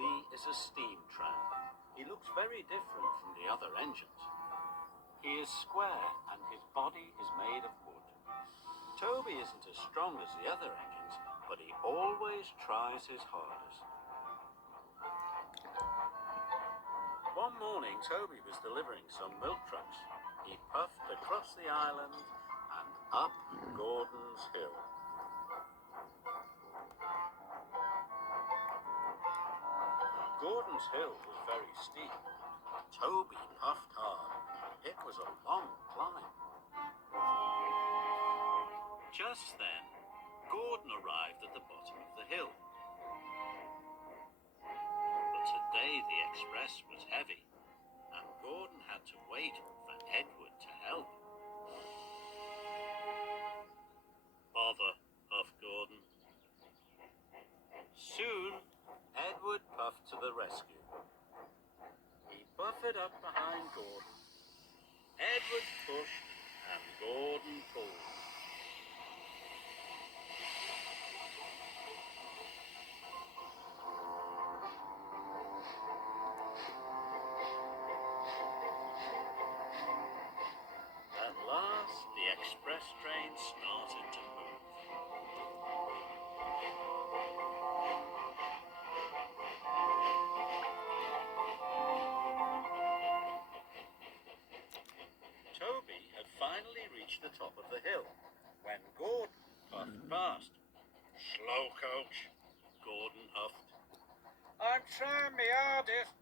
Toby is a steam tram. He looks very different from the other engines. He is square and his body is made of wood. Toby isn't as strong as the other engines, but he always tries his hardest. One morning, Toby was delivering some milk trucks. He puffed across the island and up Gordon's Hill. Gordon's Hill was very steep. Toby puffed hard. It was a long climb. Just then, Gordon arrived at the bottom of the hill. But today the express was heavy, and Gordon had to wait for Edward to help. Bother, huffed Gordon. Soon, Edward puffed to the rescue. He buffered up behind Gordon. Edward pushed and Gordon pulled. At last, the express train started to move. Toby had finally reached the top of the hill when Gordon puffed past. Slow, coach, Gordon huffed. I'm trying my hardest,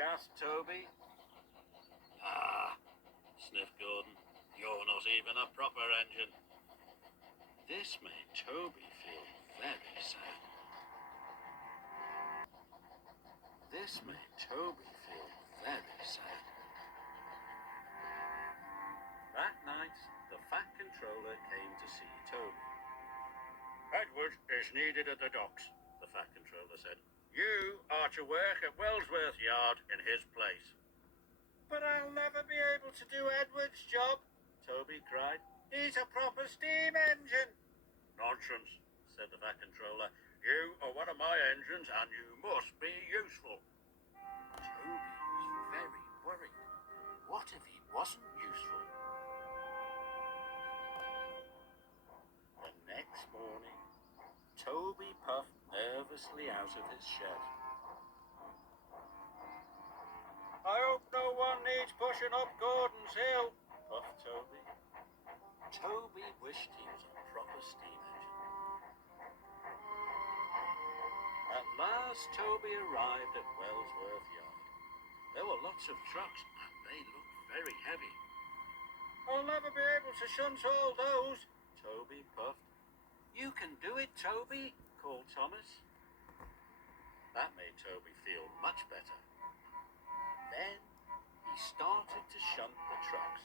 gasped Toby. Ah, sniffed Gordon. You're not even a proper engine. This made Toby feel very sad. This made Toby feel very sad. That night, the Fat Controller came to see Toby. Edward is needed at the docks, the Fat Controller said. You are to work at Wellsworth Yard in his place. But I'll never be able to do Edward's job, Toby cried. He's a proper steam engine. Nonsense, said the Fat Controller. You are one of my engines and you must be useful. Toby was very worried. What if he wasn't useful? The next morning, Toby puffed nervously out of his shed. I hope no one needs pushing up Gordon's Hill, puffed Toby. Toby wished he was a proper steam engine. At last, Toby arrived at Wellsworth Yard. There were lots of trucks and they looked very heavy. I'll never be able to shunt all those, Toby puffed. You can do it, Toby, called Thomas. That made Toby feel much better. Then he started to shunt the trucks.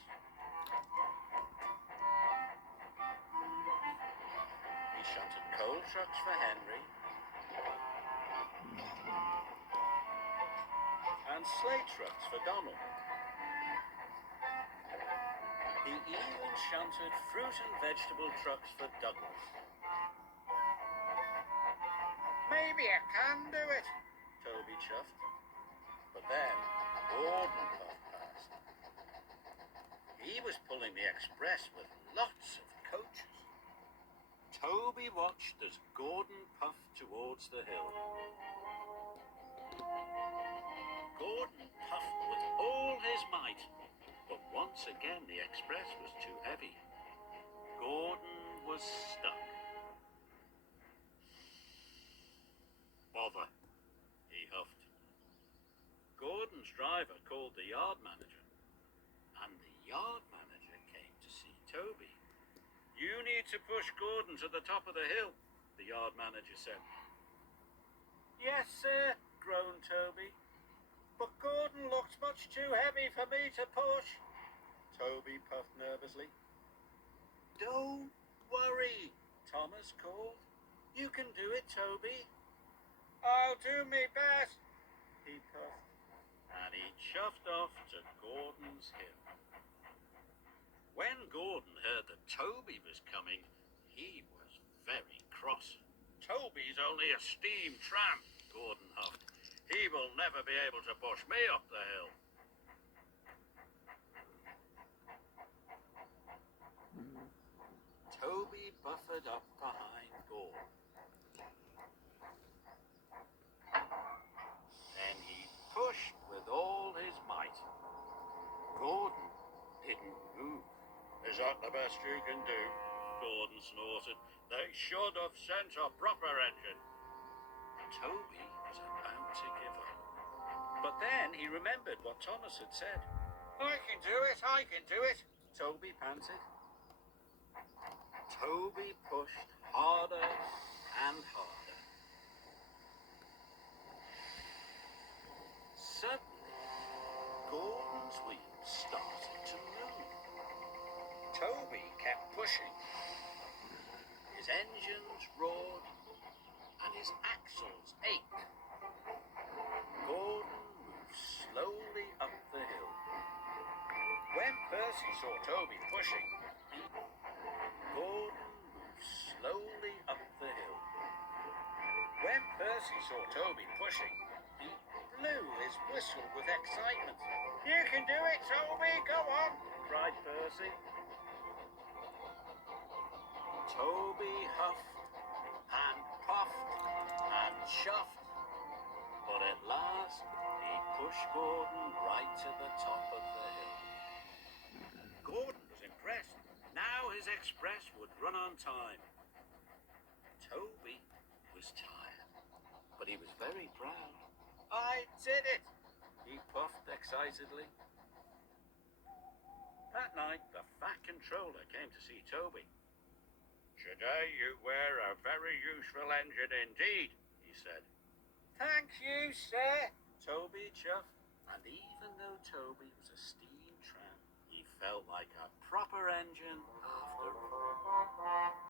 He shunted coal trucks for Henry and sleigh trucks for Donald. He even shunted fruit and vegetable trucks for Douglas. Maybe I can do it, Toby chuffed. But then Gordon puffed past. He was pulling the express with lots of coaches. Toby watched as Gordon puffed towards the hill. Gordon puffed with all his might, but once again the express was too heavy. Gordon was stuck. Bother, he huffed. Gordon's driver called the yard manager, and the yard manager came to see Toby. You need to push Gordon to the top of the hill, the yard manager said. Yes, sir, groaned Toby. But Gordon looks much too heavy for me to push, Toby puffed nervously. Don't worry, Thomas called. You can do it, Toby. I'll do me best, he puffed. And he chuffed off to Gordon's Hill. When Gordon heard that Toby was coming, he was very cross. Toby's only a steam tram, Gordon huffed. He will never be able to push me up the hill. Toby buffered up behind Gordon. Then he pushed with all his might. Gordon didn't move. Is that the best you can do? Gordon snorted. They should have sent a proper engine. Toby was about to give up. But then he remembered what Thomas had said. I can do it, Toby panted. Toby pushed harder and harder. Suddenly, Gordon's wheels started to move. Toby kept pushing. His engines roared and his axles ached. Gordon moved slowly up the hill. When Percy saw Toby pushing, Gordon moved slowly up the hill. When Percy saw Toby pushing, he blew his whistle with excitement. You can do it, Toby, go on, cried Percy. Toby huffed and puffed and chuffed, but at last he pushed Gordon right to the top of the hill. Gordon was impressed. Now his express would run on time. Toby was tired, but he was very proud. I did it, he puffed excitedly. That night, the Fat Controller came to see Toby. Today you wear a very useful engine indeed, he said. Thank you, sir, Toby chuffed. And even though Toby was a steam tramp, he felt like a proper engine after all.